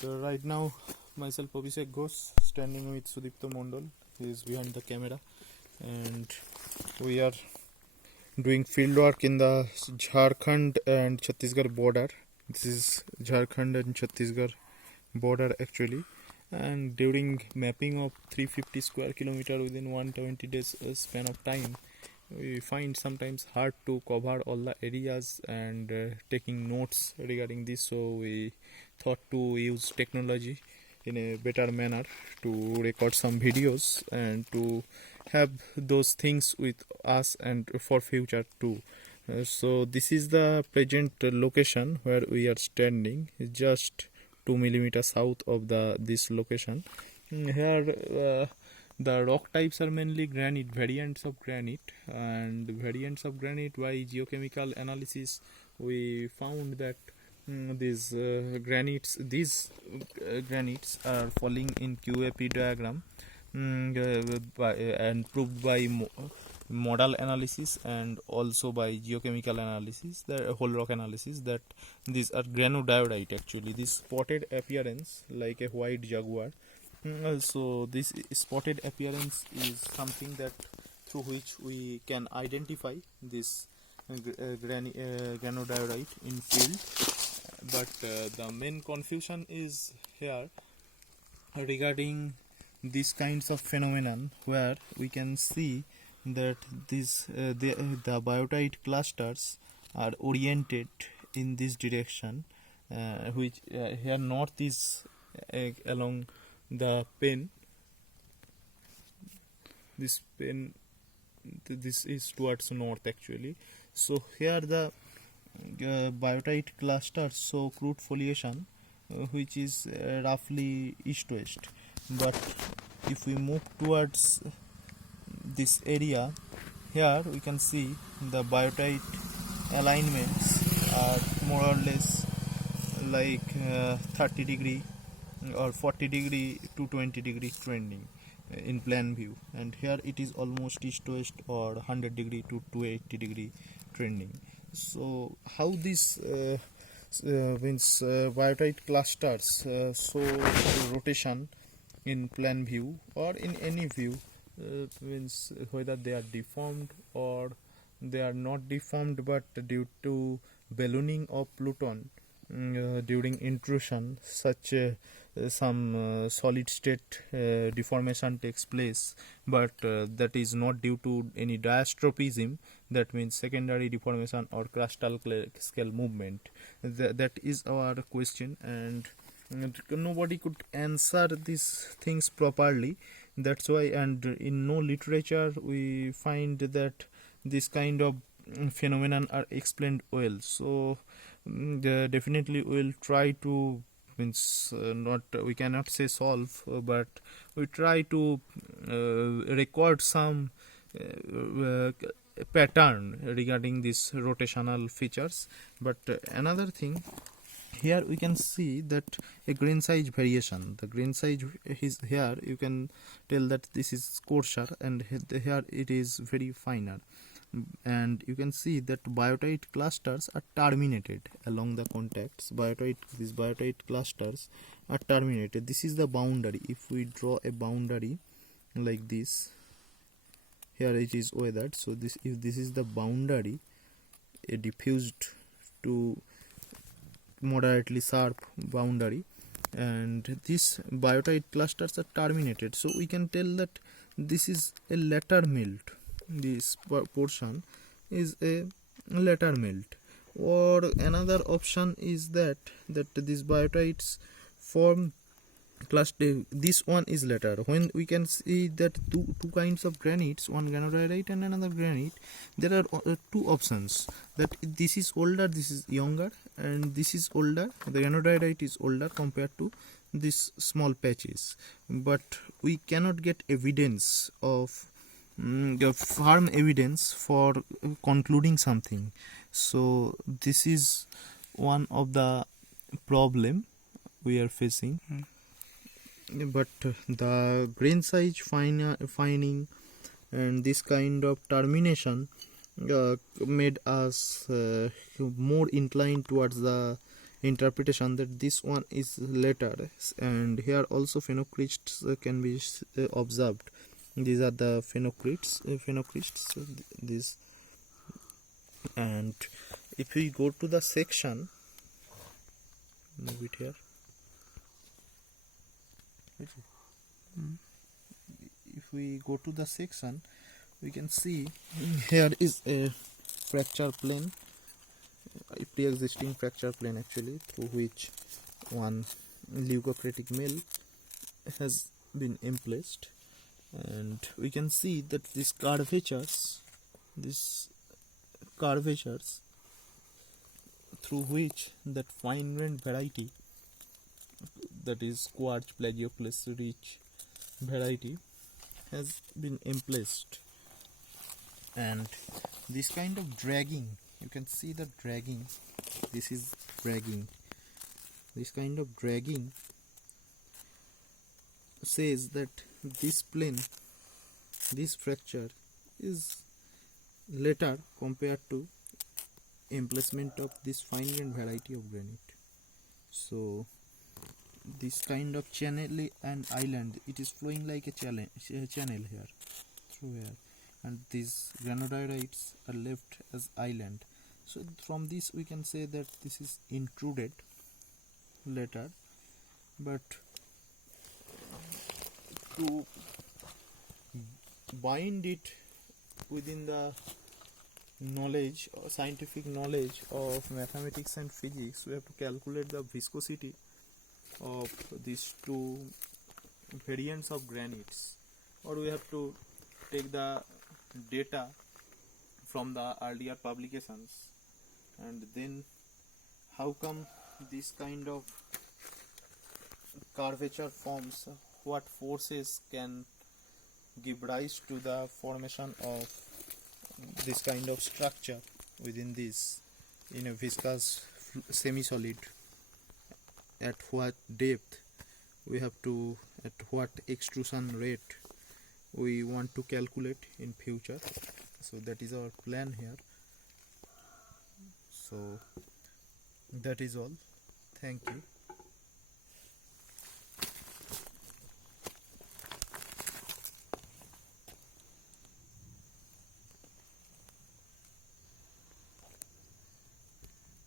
So right now, myself Abhishek Ghosh standing with Sudipto Mondol. He is behind the camera, and we are doing field work in the Jharkhand and Chhattisgarh border. This is Jharkhand and Chhattisgarh border actually. And during mapping of 350 square kilometer within 120 days span of time, we find sometimes hard to cover all the areas and taking notes regarding this, so we thought to use technology in a better manner to record some videos and to have those things with us and for future too. So this is the present location where we are standing, just 2 millimeters south of this location. Here the rock types are mainly granite, variants of granite, and variants of granite by geochemical analysis we found that these granites are falling in QAP diagram, and proved by model analysis and also by geochemical analysis, the whole rock analysis, that these are granodiorite actually. This spotted appearance like a white jaguar. So this spotted appearance is something that through which we can identify this granodiorite in field. But the main confusion is here regarding these kinds of phenomenon, where we can see that the biotite clusters are oriented in this direction, which here north is along the pen. This is towards north actually. So here the biotite clusters show crude foliation, which is roughly east-west. But if we move towards this area, here we can see the biotite alignments are more or less like 30 degree or 40 degree to 20 degree trending in plan view, and here it is almost east to west or 100 degree to 280 degree trending. So how this biotite clusters show rotation in plan view or in any view, means whether they are deformed or they are not deformed, but due to ballooning of Pluton during intrusion, such some solid state deformation takes place, but that is not due to any diastropism, that means secondary deformation or crustal scale movement. That is our question, and nobody could answer these things properly. That's why, and in no literature we find that this kind of phenomenon are explained well. So definitely we'll try to, means not, we cannot say solve, but we try to record some pattern regarding these rotational features. But another thing, here we can see that a grain size variation. The grain size is here, you can tell that this is coarser and here it is very finer, and you can see that biotite clusters are terminated along the contacts. These biotite clusters are terminated. This is the boundary. If we draw a boundary like this, here it is weathered. So this is the boundary, a diffused to moderately sharp boundary, and these biotite clusters are terminated. So we can tell that this is a later melt. This portion is a later melt. Or another option is that these biotites form cluster. This one is later. When we can see that two kinds of granites, one granodiorite and another granite, there are two options, that this is older, this is younger, and this is older, the granodiorite is older compared to these small patches. But we cannot get evidence of firm evidence for concluding something. So this is one of the problem we are facing. But the grain size fining and this kind of termination made us more inclined towards the interpretation that this one is later, and here also phenocrysts can be observed. These are the phenocrysts, this. And if we go to the section, move it here. If we go to the section, we can see here is a fracture plane, a pre-existing fracture plane actually, through which one leucocratic male has been emplaced, and we can see that these curvatures through which that fine-grained variety, that is quartz plagioclase rich variety, has been emplaced. And this kind of dragging, you can see the dragging, this is dragging, this kind of dragging says that this plane, this fracture is later compared to emplacement of this fine-grained variety of granite. So this kind of channel and island, it is flowing like a channel here, through here, and these granodiorites are left as island. So from this we can say that this is intruded later, but to bind it within the knowledge or scientific knowledge of mathematics and physics, we have to calculate the viscosity of these two variants of granites, or we have to take the data from the earlier publications, and then how come this kind of curvature forms, what forces can give rise to the formation of this kind of structure within this in a viscous semi-solid, at what depth we have to, at what extrusion rate we want to calculate in future. So that is our plan here. So that is all. Thank you.